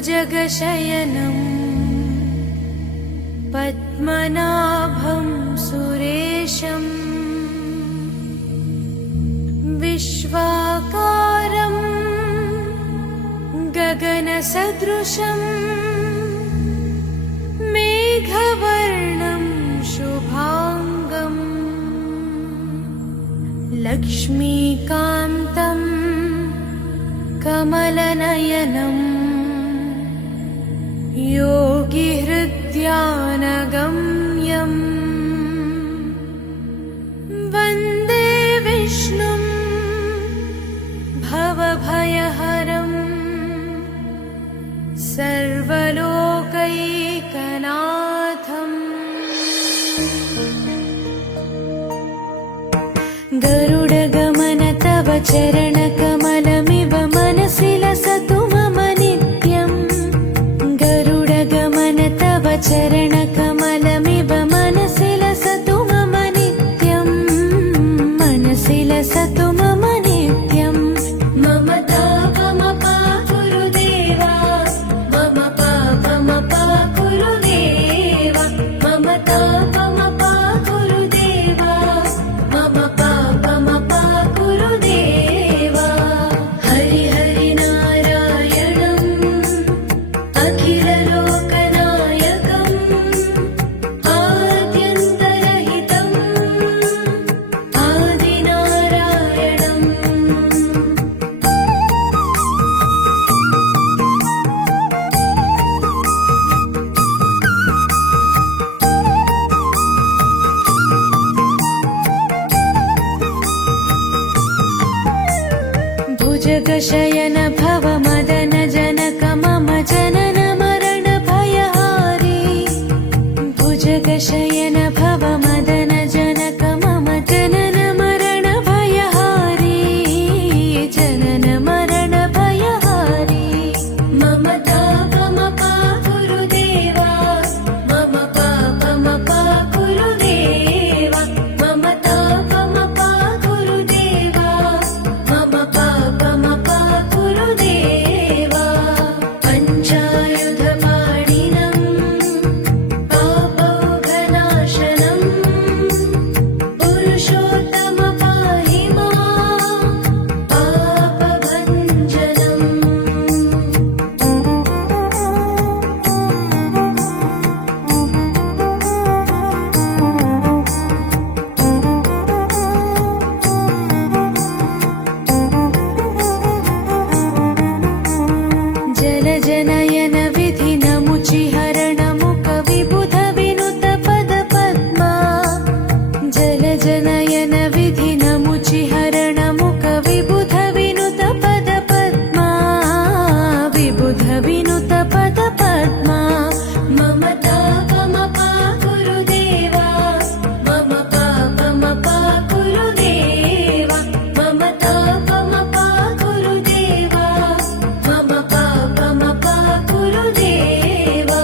भुजगशयनं पद्मनाभं सुरेशं विश्वाकारं गगनसदृशं मेघवर्णं शुभांगं लक्ष्मीकान्तं कमलनयनम् योगिहृद्यानगम्यम् वन्दे विष्णुं भवभयहरं सर्वलोकैकनाथम् गरुडगमन तव चरणकमलमिव मनसि लसतु मम नित्यम् गरुडगमन तव चरणकमलमिव मनसि लसतु मम नित्यम् मनसि लसतु मम नित्यम् मम तापमपाकुरु देवा मम पापमपाकुरु देवा मम तापमपाकुरु देवा मम पापमपाकुरु देवा हरि हरि नारायणम् अखिललोकनायकम् आद्यन्तरहितम् आदिनारायणम् भुजगशयन भव मदन जनक मम जनन मरण भयहारी भुजगशयन भव मदन जनक मम जनन मरण भयहारी जनन मरण भयहारी मम तापमपाकुरु देवा मम पापमपाकुरु देवा मम तापमपाकुरु देवा मम पापमपाकुरु देवा पञ्चायुधपाणिनम् पापौघनाशनम् पुरुषोत्तम पाहि माम् पापभञ्जनम् जलजनयन विधिनमुचिहरणमुख विबुध विनुत पद पद्मा जलजनयन विधिनमुचिहरणमुख विबुध विनुत पद पद्मा विबुध विनुत पद पद्मा मम तापमपाकुरु देवा मम पापमपाकुरु देवा मम तापमपाकुरु देवा मम पापमपाकुरु देवा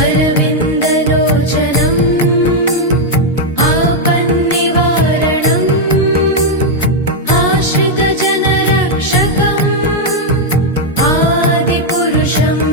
अरविन्दलोचनम् आपन्निवारणम् आश्रितजनरक्षकम् आदिपुरुषम्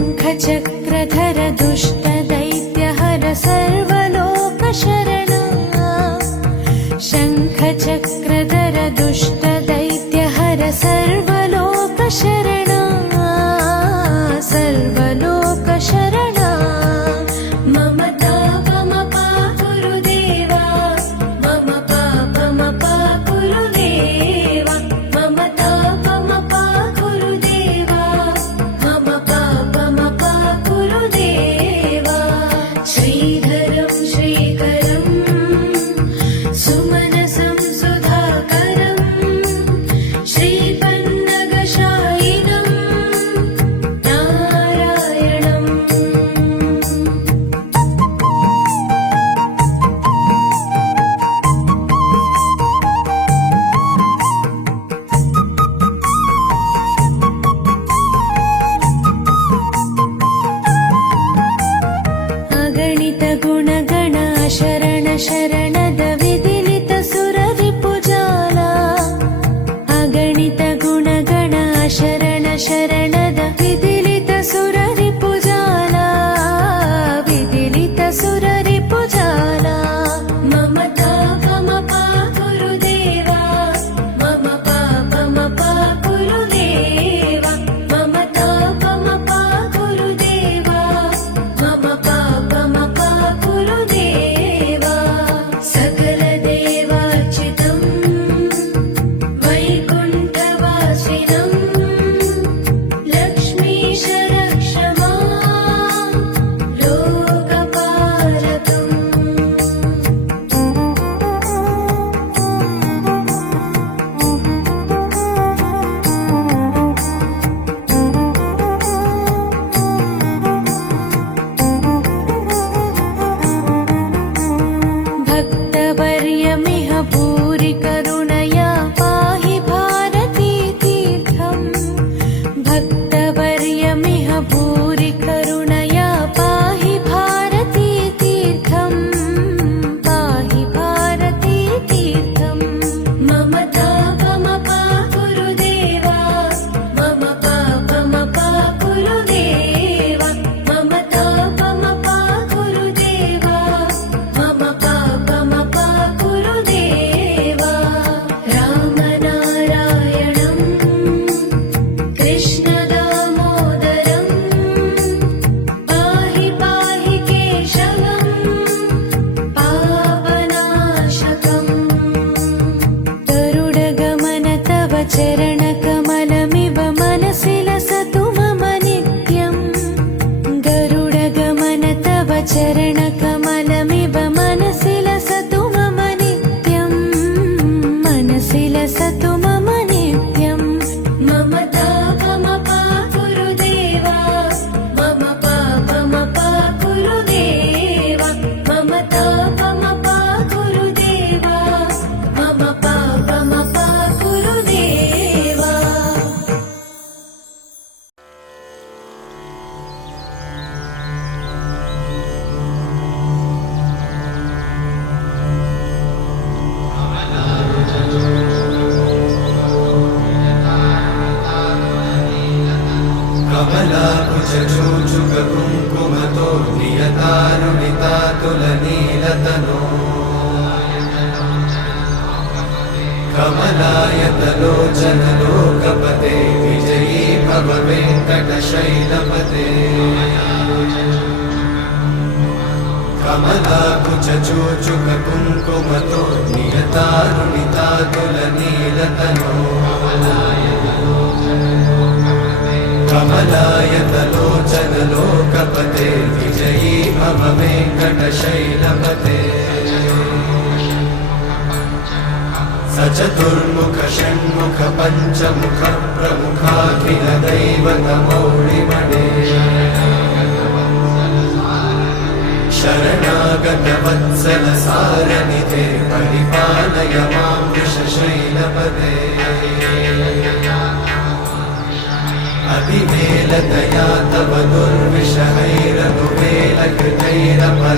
शङ्खचक्रधर दुष्टदैत्यहर सर्वलोकशरणा शङ्खचक्रधर दुष्टदैत्यहर सर्वलोकशरणा सर्वलोकशरणा मम तापमपाकुरु देवा मम पापमपाकुरु देवा मम तापमपाकुरु देवा मम पापमपाकुरु देवा श्रीधरं श्रीकरं सुमनसं सुधाकरं श्रीपन्नगशायिनं ಶರಣದ ವಿದಿಲಿತ ಸುರರಿಪುಜಾಲ ಅಗಣಿತ ಗುಣಗಣ ಶರಣ ಶರಣದ ವಿದಿಲಿತ ಸುರರಿಪುಜಾಲ ವಿದಿಲಿತ ಸುರರಿಪುಜಾಲ ಮಮತಾ ಮಮ ಗುರುದೇವ ಮಮ ಪಾಪ ಗುರುದೇವ ಮಮತಾ ಮಮ ಗುರುದೇವ ಮಮ ಪಾಪ ಗುರುದೇವ ಸಕಲ ದೇವಾರ್ಚಿತಂ ವೈಕುಂಠವಾಸಿನಂ ಲಕ್ಷ್ಮೀಶ ರಕ್ಷ ಮಾಂ ಲೋಕಪಾಲಕಂ भक्तवर्यमिह भूरि करुणया पाहि भारती तीर्थम् भक्तवर्यमिह भूरि करुणया पाहि भारती तीर्थम् पाहि भारती तीर्थम् ममता मम गुरुदेवा मम पाप गुरुदेवा ममता मम गुरुदेवा मम पाप गुरुदेवा रामनारायणं कृष्णदामोदरं पाहि पाहि केशवं पावनाशकम् गरुडगमन तव चरणकमलमिव मनसि लसतु मम नित्यम् गरुडगमन तव चरणकमलमिव मनसि लसतु मम नित्यम् मनसि लसतु मम नित्यम् ममता मम गुरुदेवा मम पाप गुरुदेवा ममता मम गुरुदेवा मम पाप गुरुदेवा कमलाकुचूचुककुङ्कुमतो नियतानुनितातुलनीलतनो कमलायतलोचनलोकपते विजयी भव वेङ्कटशैलपते कमलाकुचूचुककुङ्कुमतो नियतानुनितातुलनीलतनो कमलायतलोचनलोकपते विजयी भव वेङ्कटशैलपते सचतुर्मुख षण्मुख पञ्चमुख प्रमुखाखिल दैवतमौळिमणे शरणागत वत्सल सारनिधे परिपालय मां वृषशैलपते अतिवेलतया तव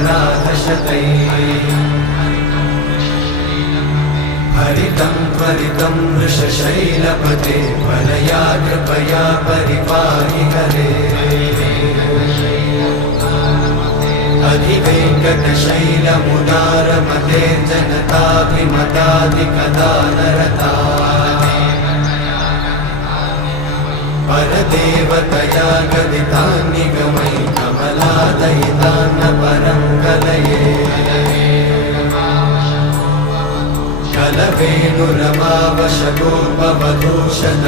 दुर्विषहैरनुवेलकृतैरपराधशतैः हरितं त्वरितं वृषशैलपते वरया कृपया परिपाहि हरे अधिवेङ्कटशैलमुदारमते जनताभिमताधिकदानरता परदेवतया गदितान्निगमै कमलादयितान्न परं कलये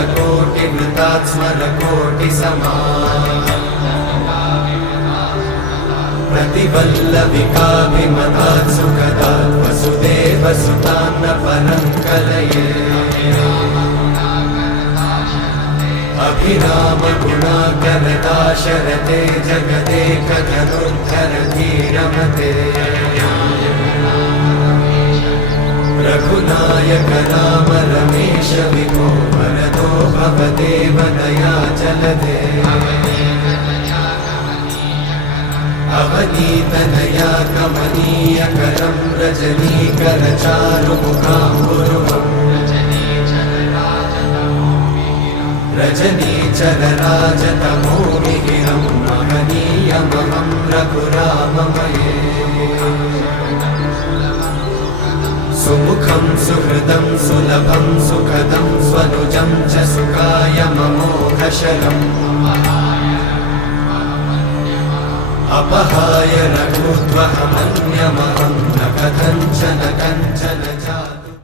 कलवेणुरमावशतोपवधूषणकोटिवृतात् स्मरकोटिसमा प्रतिवल्लविकाभिमतात् सुखदात् वसुदेवसुतान्न परं कलये अभिरामगुणाकरदाशरथे जगदेकधनुर्धरधीरमते रघुनायक राम रमेश विभो वरदो भवदेव दयाचलदे अवनीश अवनीतनया कमनीयकरं रजनीकरचारुमुखाम्बुरुहम् रजनीचरराजतमोमिहिरं महनीयमहं रघुराममये सुमुखं सुहृदं सुलभं सुखदं स्वनुजं च सुखायममोघशरम् अपहाय रघुत्वहमन्यमहं न कथञ्चन कञ्चन